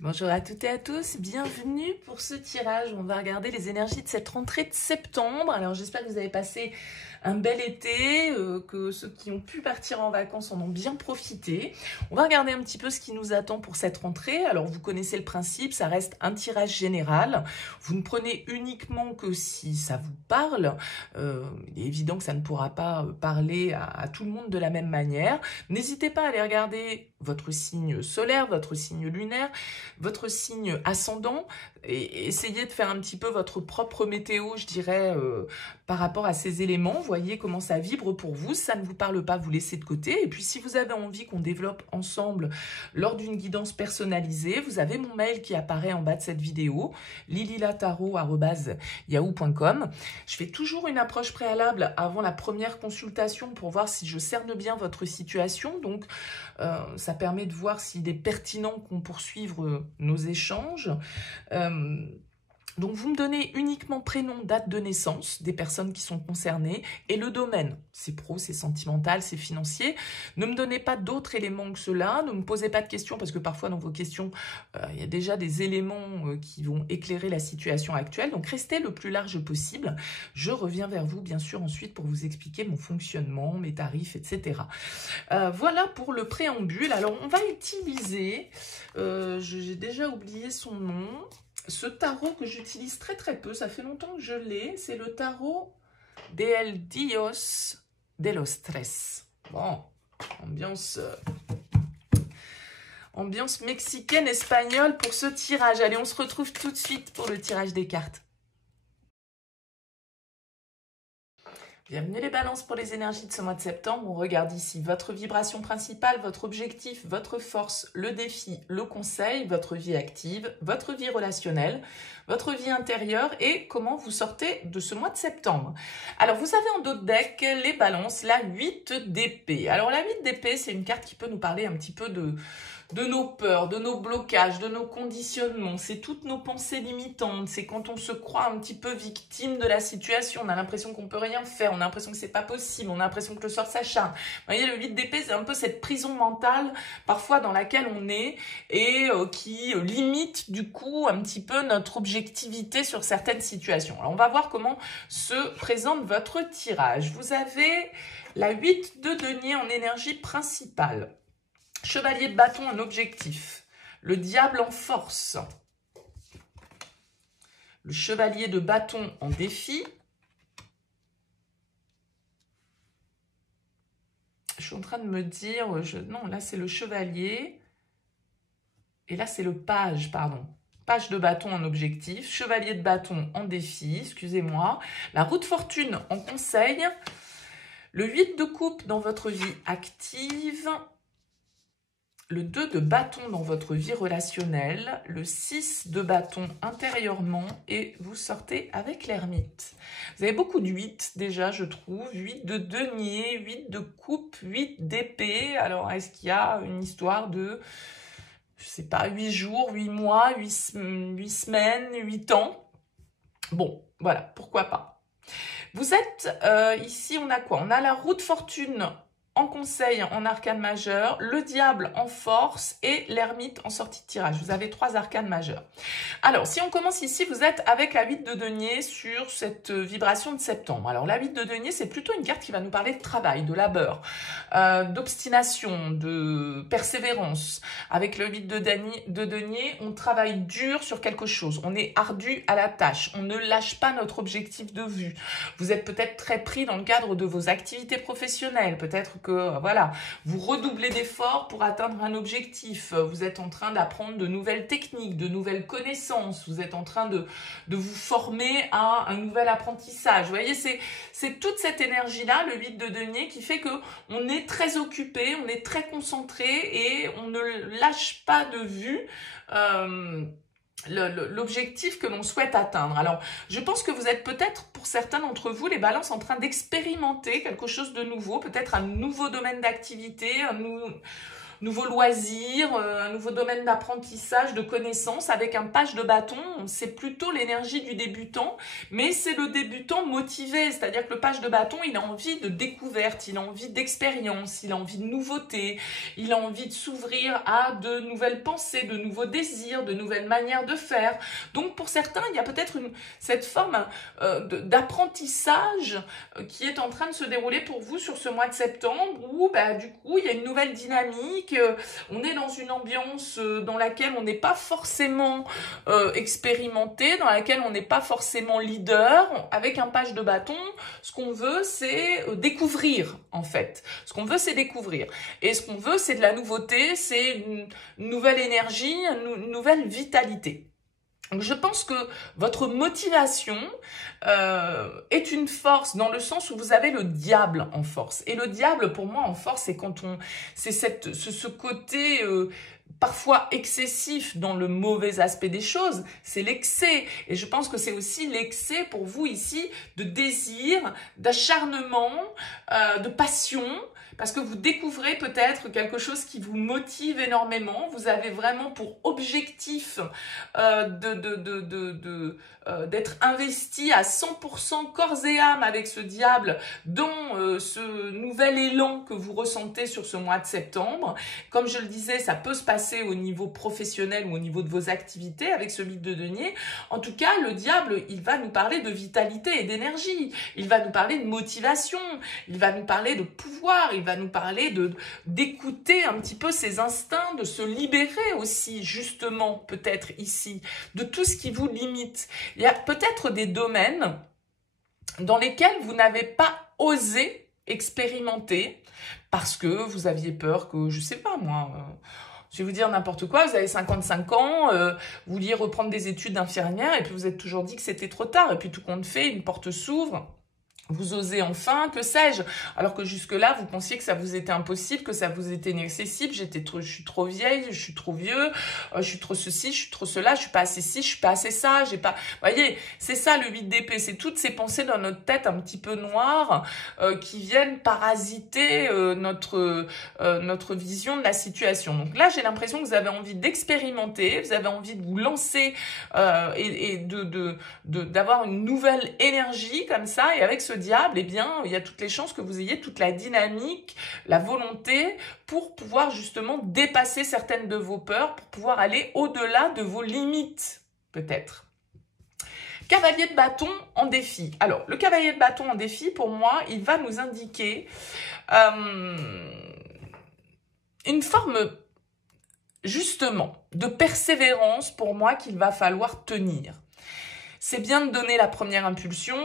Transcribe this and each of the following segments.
Bonjour à toutes et à tous, bienvenue pour ce tirage. On va regarder les énergies de cette rentrée de septembre. Alors j'espère que vous avez passé un bel été, que ceux qui ont pu partir en vacances en ont bien profité. On va regarder un petit peu ce qui nous attend pour cette rentrée. Alors vous connaissez le principe, ça reste un tirage général. Vous ne prenez uniquement que si ça vous parle. Il est évident que ça ne pourra pas parler à tout le monde de la même manière. N'hésitez pas à aller regarder votre signe solaire, votre signe lunaire, votre signe ascendant, et essayez de faire un petit peu votre propre météo, je dirais, par rapport à ces éléments. Voyez comment ça vibre pour vous. Si ça ne vous parle pas, vous laissez de côté. Et puis, si vous avez envie qu'on développe ensemble lors d'une guidance personnalisée, vous avez mon mail qui apparaît en bas de cette vidéo, lililataro@yahoo.com. Je fais toujours une approche préalable avant la première consultation pour voir si je cerne bien votre situation. Donc, ça permet de voir s'il est pertinent qu'on poursuive nos échanges. Donc, vous me donnez uniquement prénom, date de naissance des personnes qui sont concernées et le domaine. C'est pro, c'est sentimental, c'est financier. Ne me donnez pas d'autres éléments que cela. Ne me posez pas de questions parce que parfois dans vos questions, il y a déjà des éléments qui vont éclairer la situation actuelle. Donc, restez le plus large possible. Je reviens vers vous, bien sûr, ensuite pour vous expliquer mon fonctionnement, mes tarifs, etc. Voilà pour le préambule. Alors, on va utiliser, j'ai déjà oublié son nom, ce tarot que j'utilise très très peu, ça fait longtemps que je l'ai, c'est le tarot de El Dios de los Tres. Bon, ambiance mexicaine, espagnole pour ce tirage. Allez, on se retrouve tout de suite pour le tirage des cartes. Bienvenue les balances pour les énergies de ce mois de septembre. On regarde ici votre vibration principale, votre objectif, votre force, le défi, le conseil, votre vie active, votre vie relationnelle, votre vie intérieure et comment vous sortez de ce mois de septembre. Alors vous avez en dos de deck les balances, la 8 d'épée. Alors la 8 d'épée, c'est une carte qui peut nous parler un petit peu de nos peurs, de nos blocages, de nos conditionnements. C'est toutes nos pensées limitantes. C'est quand on se croit un petit peu victime de la situation. On a l'impression qu'on ne peut rien faire. On a l'impression que c'est pas possible. On a l'impression que le sort s'acharne. Vous voyez, le 8 d'épée, c'est un peu cette prison mentale, parfois dans laquelle on est et qui limite du coup un petit peu notre objectivité sur certaines situations. Alors, on va voir comment se présente votre tirage. Vous avez la 8 de denier en énergie principale. Chevalier de bâton en objectif, le diable en force, le chevalier de bâton en défi, je suis en train de me dire, non, là c'est le chevalier, et là c'est le page, pardon, page de bâton en objectif, chevalier de bâton en défi, excusez-moi, la roue de fortune en conseil, le 8 de coupe dans votre vie active, le 2 de bâton dans votre vie relationnelle, le 6 de bâton intérieurement et vous sortez avec l'ermite. Vous avez beaucoup de 8 déjà, je trouve. 8 de denier, 8 de coupe, 8 d'épée. Alors, est-ce qu'il y a une histoire de, je sais pas, 8 jours, 8 mois, 8 semaines, 8 ans? Bon, voilà, pourquoi pas. Vous êtes, ici, on a quoi? On a la roue de fortune en conseil, en arcane majeur, le diable en force et l'ermite en sortie de tirage. Vous avez 3 arcanes majeurs. Alors, si on commence ici, vous êtes avec la 8 de denier sur cette vibration de septembre. Alors, la 8 de denier, c'est plutôt une carte qui va nous parler de travail, de labeur, d'obstination, de persévérance. Avec le 8 de denier, on travaille dur sur quelque chose. On est ardu à la tâche. On ne lâche pas notre objectif de vue. Vous êtes peut-être très pris dans le cadre de vos activités professionnelles. Peut-être que voilà, vous redoublez d'efforts pour atteindre un objectif. Vous êtes en train d'apprendre de nouvelles techniques, de nouvelles connaissances. Vous êtes en train de vous former à un nouvel apprentissage. Vous voyez, c'est toute cette énergie-là, le 8 de denier, qui fait que on est très occupé, on est très concentré et on ne lâche pas de vue l'objectif que l'on souhaite atteindre. Alors, je pense que vous êtes peut-être, pour certains d'entre vous, les balances, en train d'expérimenter quelque chose de nouveau, peut-être un nouveau domaine d'activité, nouveau loisir, un nouveau domaine d'apprentissage, de connaissances. Avec un page de bâton, c'est plutôt l'énergie du débutant, mais c'est le débutant motivé, c'est-à-dire que le page de bâton, il a envie de découverte, il a envie d'expérience, il a envie de nouveauté, il a envie de s'ouvrir à de nouvelles pensées, de nouveaux désirs, de nouvelles manières de faire. Donc pour certains, il y a peut-être cette forme d'apprentissage qui est en train de se dérouler pour vous sur ce mois de septembre, où du coup il y a une nouvelle dynamique, on est dans une ambiance dans laquelle on n'est pas forcément expérimenté, dans laquelle on n'est pas forcément leader. Avec un page de bâton, ce qu'on veut c'est découvrir en fait, ce qu'on veut c'est découvrir, et ce qu'on veut c'est de la nouveauté, c'est une nouvelle énergie, une nouvelle vitalité. Donc je pense que votre motivation est une force dans le sens où vous avez le diable en force. Et le diable, pour moi, en force, c'est quand c'est ce côté parfois excessif dans le mauvais aspect des choses. C'est l'excès. Et je pense que c'est aussi l'excès pour vous ici de désir, d'acharnement, de passion. Parce que vous découvrez peut-être quelque chose qui vous motive énormément. Vous avez vraiment pour objectif d'être investi à 100% corps et âme avec ce diable dans ce nouvel élan que vous ressentez sur ce mois de septembre. Comme je le disais, ça peut se passer au niveau professionnel ou au niveau de vos activités avec ce mythe de denier. En tout cas, le diable, il va nous parler de vitalité et d'énergie. Il va nous parler de motivation. Il va nous parler de pouvoir. Il va nous parler d'écouter un petit peu ses instincts, de se libérer aussi, justement, peut-être ici, de tout ce qui vous limite. Il y a peut-être des domaines dans lesquels vous n'avez pas osé expérimenter parce que vous aviez peur que, je sais pas moi, je vais vous dire n'importe quoi, vous avez 55 ans, vous vouliez reprendre des études d'infirmière et puis vous êtes toujours dit que c'était trop tard et puis tout compte fait, une porte s'ouvre. Vous osez enfin, que sais-je, alors que jusque-là, vous pensiez que ça vous était impossible, que ça vous était inaccessible, je suis trop vieille, je suis trop vieux, je suis trop ceci, je suis trop cela, je suis pas assez ci, je suis pas assez ça, j'ai pas... Vous voyez, c'est ça le 8 d'épée, c'est toutes ces pensées dans notre tête un petit peu noires qui viennent parasiter notre vision de la situation. Donc là, j'ai l'impression que vous avez envie d'expérimenter, vous avez envie de vous lancer et d'avoir une nouvelle énergie comme ça, et avec ce diable, eh bien, il y a toutes les chances que vous ayez toute la dynamique, la volonté pour pouvoir justement dépasser certaines de vos peurs, pour pouvoir aller au-delà de vos limites, peut-être. Cavalier de bâton en défi. Alors, le cavalier de bâton en défi, pour moi, il va nous indiquer une forme, justement, de persévérance pour moi qu'il va falloir tenir. C'est bien de donner la première impulsion,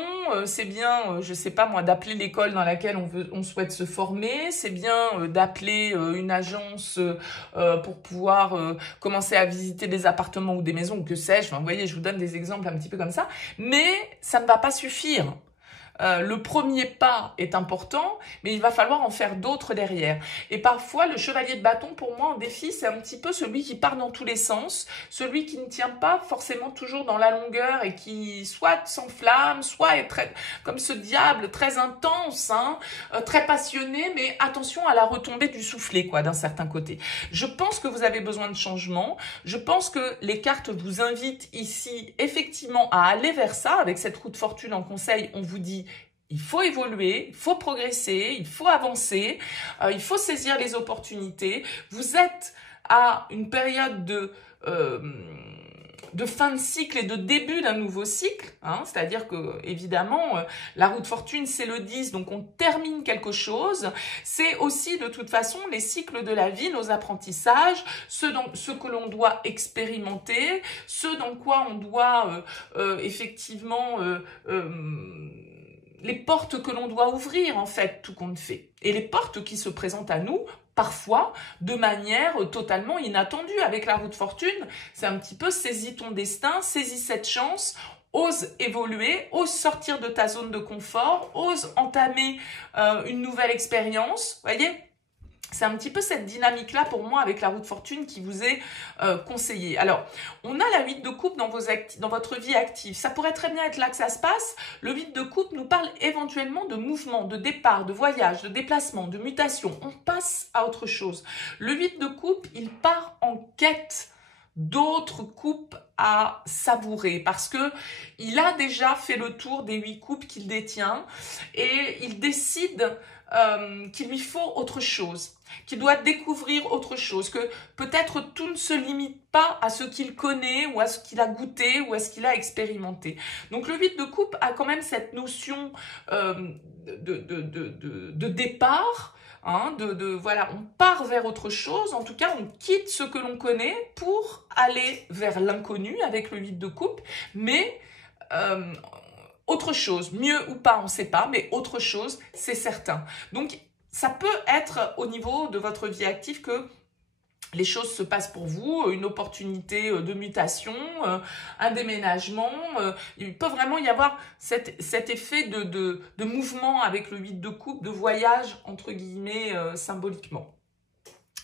c'est bien, je sais pas moi, d'appeler l'école dans laquelle on souhaite se former, c'est bien d'appeler une agence pour pouvoir commencer à visiter des appartements ou des maisons, ou que sais-je. Enfin, vous voyez, je vous donne des exemples un petit peu comme ça, mais ça ne va pas suffire. Le premier pas est important, mais il va falloir en faire d'autres derrière. Et parfois, le chevalier de bâton, pour moi, en défi, c'est un petit peu celui qui part dans tous les sens, celui qui ne tient pas forcément toujours dans la longueur et qui soit s'enflamme, soit est très, comme ce diable, très intense, hein, très passionné, mais attention à la retombée du soufflet, quoi, d'un certain côté. Je pense que vous avez besoin de changement. Je pense que les cartes vous invitent ici, effectivement, à aller vers ça. Avec cette roue de fortune en conseil, on vous dit: il faut évoluer, il faut progresser, il faut avancer, il faut saisir les opportunités. Vous êtes à une période de fin de cycle et de début d'un nouveau cycle, hein, c'est-à-dire que, évidemment, la roue de fortune, c'est le 10, donc on termine quelque chose. C'est aussi, de toute façon, les cycles de la vie, nos apprentissages, ce que l'on doit expérimenter, ce dans quoi on doit, effectivement... les portes que l'on doit ouvrir, en fait, tout compte fait. Et les portes qui se présentent à nous, parfois, de manière totalement inattendue. Avec la roue de fortune, c'est un petit peu saisis ton destin, saisis cette chance, ose évoluer, ose sortir de ta zone de confort, ose entamer une nouvelle expérience, voyez ? C'est un petit peu cette dynamique-là pour moi avec la roue de fortune qui vous est conseillée. Alors, on a la 8 de coupe dans votre vie active. Ça pourrait très bien être là que ça se passe. Le 8 de coupe nous parle éventuellement de mouvement, de départ, de voyage, de déplacement, de mutation. On passe à autre chose. Le 8 de coupe, il part en quête d'autres coupes à savourer parce que il a déjà fait le tour des 8 coupes qu'il détient et il décide qu'il lui faut autre chose, qu'il doit découvrir autre chose, que peut-être tout ne se limite pas à ce qu'il connaît ou à ce qu'il a goûté ou à ce qu'il a expérimenté. Donc le 8 de coupe a quand même cette notion de départ, hein, voilà, on part vers autre chose, en tout cas on quitte ce que l'on connaît pour aller vers l'inconnu avec le 8 de coupe, mais autre chose, mieux ou pas, on ne sait pas, mais autre chose, c'est certain. Donc, ça peut être au niveau de votre vie active que les choses se passent pour vous, une opportunité de mutation, un déménagement. Il peut vraiment y avoir cet effet de mouvement avec le 8 de coupe, de voyage, entre guillemets, symboliquement.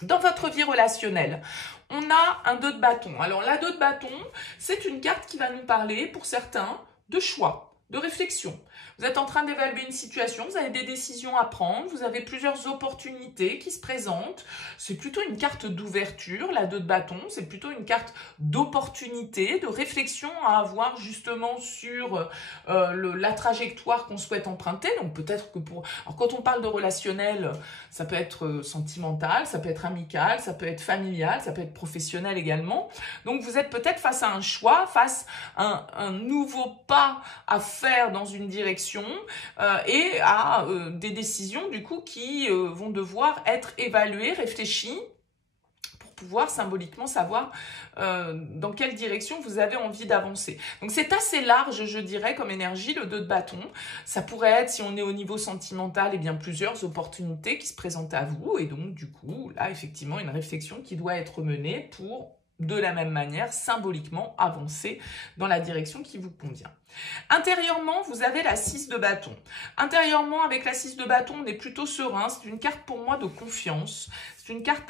Dans votre vie relationnelle, on a un 2 de bâton. Alors, la 2 de bâton, c'est une carte qui va nous parler, pour certains, de choix, de réflexion. Vous êtes en train d'évaluer une situation, vous avez des décisions à prendre, vous avez plusieurs opportunités qui se présentent. C'est plutôt une carte d'ouverture, la 2 de bâton, c'est plutôt une carte d'opportunité, de réflexion à avoir justement sur la trajectoire qu'on souhaite emprunter. Donc peut-être que Alors quand on parle de relationnel, ça peut être sentimental, ça peut être amical, ça peut être familial, ça peut être professionnel également. Donc vous êtes peut-être face à un choix, face à un nouveau pas à faire dans une direction et à des décisions du coup qui vont devoir être évaluées, réfléchies pour pouvoir symboliquement savoir dans quelle direction vous avez envie d'avancer. Donc c'est assez large, je dirais, comme énergie, le 2 de bâton. Ça pourrait être, si on est au niveau sentimental, eh bien plusieurs opportunités qui se présentent à vous et donc du coup, là, effectivement, une réflexion qui doit être menée pour de la même manière, symboliquement, avancer dans la direction qui vous convient. Intérieurement, vous avez la 6 de bâton. Intérieurement, avec la 6 de bâton, on est plutôt serein. C'est une carte pour moi de confiance. C'est une carte,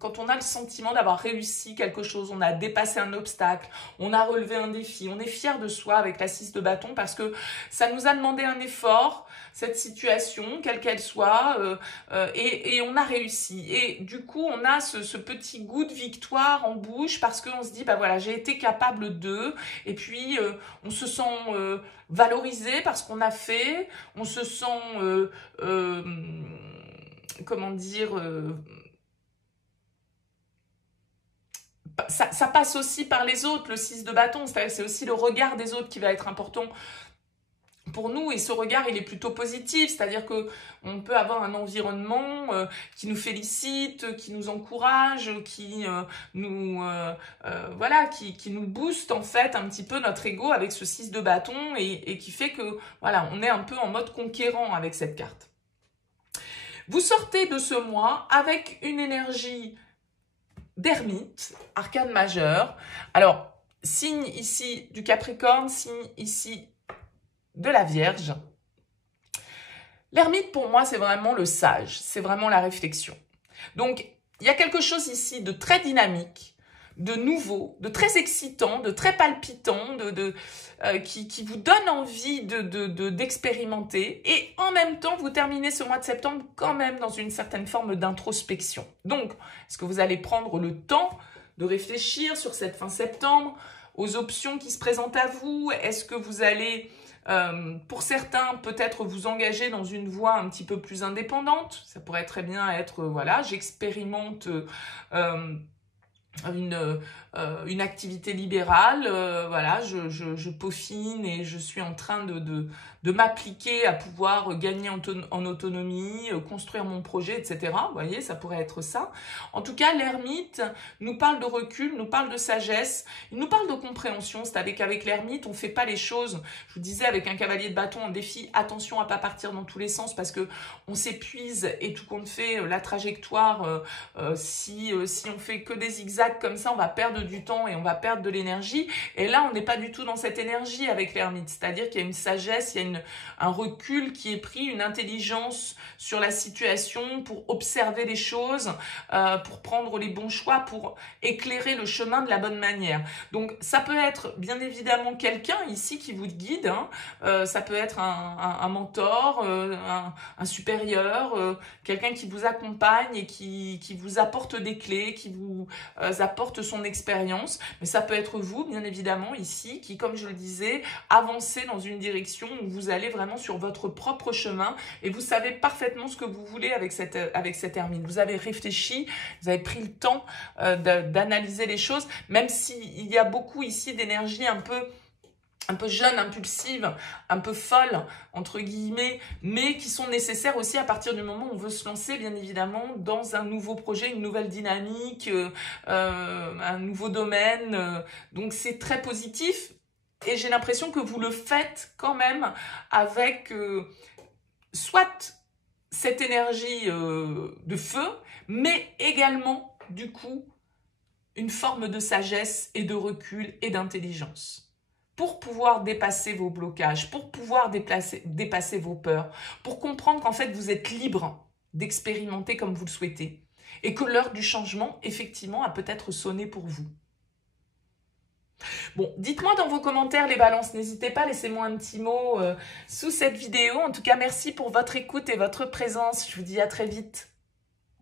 quand on a le sentiment d'avoir réussi quelque chose, on a dépassé un obstacle, on a relevé un défi, on est fier de soi avec la 6 de bâton parce que ça nous a demandé un effort, cette situation, quelle qu'elle soit, et on a réussi. Et du coup, on a ce petit goût de victoire en bouche parce qu'on se dit, bah voilà, j'ai été capable de, et puis on se sent valorisé par ce qu'on a fait, on se sent, comment dire, ça passe aussi par les autres, le 6 de bâton, c'est aussi le regard des autres qui va être important pour nous, et ce regard, il est plutôt positif, c'est-à-dire que on peut avoir un environnement qui nous félicite, qui nous encourage, qui voilà, qui nous booste en fait un petit peu notre ego avec ce 6 de bâton et qui fait que voilà, on est un peu en mode conquérant avec cette carte. Vous sortez de ce mois avec une énergie d'ermite, arcane majeur. Alors, signe ici du Capricorne, signe ici de la Vierge. L'ermite, pour moi, c'est vraiment le sage, c'est vraiment la réflexion. Donc, il y a quelque chose ici de très dynamique, de nouveau, de très excitant, de très palpitant, qui vous donne envie d'expérimenter. Et en même temps, vous terminez ce mois de septembre quand même dans une certaine forme d'introspection. Donc, est-ce que vous allez prendre le temps de réfléchir sur cette fin septembre, aux options qui se présentent à vous? Est-ce que vous allez... pour certains, peut-être vous engager dans une voie un petit peu plus indépendante. Ça pourrait très bien être, voilà, j'expérimente une activité libérale, voilà, je peaufine et je suis en train de m'appliquer à pouvoir gagner en autonomie, construire mon projet, etc. Vous voyez, ça pourrait être ça. En tout cas, l'ermite nous parle de recul, nous parle de sagesse, il nous parle de compréhension. C'est qu'avec l'ermite, on ne fait pas les choses. Je vous disais, avec un cavalier de bâton, on défie, attention à ne pas partir dans tous les sens parce qu'on s'épuise et tout compte fait, la trajectoire, si on fait que des zigzags, zigzag comme ça, on va perdre du temps et on va perdre de l'énergie. Et là, on n'est pas du tout dans cette énergie avec l'ermite. C'est-à-dire qu'il y a une sagesse, il y a un recul qui est pris, une intelligence sur la situation pour observer les choses, pour prendre les bons choix, pour éclairer le chemin de la bonne manière. Donc, ça peut être bien évidemment quelqu'un ici qui vous guide. Hein. Ça peut être un mentor, un supérieur, quelqu'un qui vous accompagne et qui vous apporte des clés, qui vous apporte son expérience. Mais ça peut être vous, bien évidemment, ici, qui, comme je le disais, avancez dans une direction où vous allez vraiment sur votre propre chemin et vous savez parfaitement ce que vous voulez avec cette hermine. Vous avez réfléchi, vous avez pris le temps d'analyser les choses, même s'il y a beaucoup ici d'énergie un peu jeune, impulsive, un peu folle, entre guillemets, mais qui sont nécessaires aussi à partir du moment où on veut se lancer, bien évidemment, dans un nouveau projet, une nouvelle dynamique, un nouveau domaine. Donc, c'est très positif et j'ai l'impression que vous le faites quand même avec soit cette énergie de feu, mais également, du coup, une forme de sagesse et de recul et d'intelligence. Pour pouvoir dépasser vos blocages, pour pouvoir dépasser vos peurs, pour comprendre qu'en fait, vous êtes libre d'expérimenter comme vous le souhaitez et que l'heure du changement, effectivement, a peut-être sonné pour vous. Bon, dites-moi dans vos commentaires les balances, n'hésitez pas, laissez-moi un petit mot sous cette vidéo. En tout cas, merci pour votre écoute et votre présence. Je vous dis à très vite.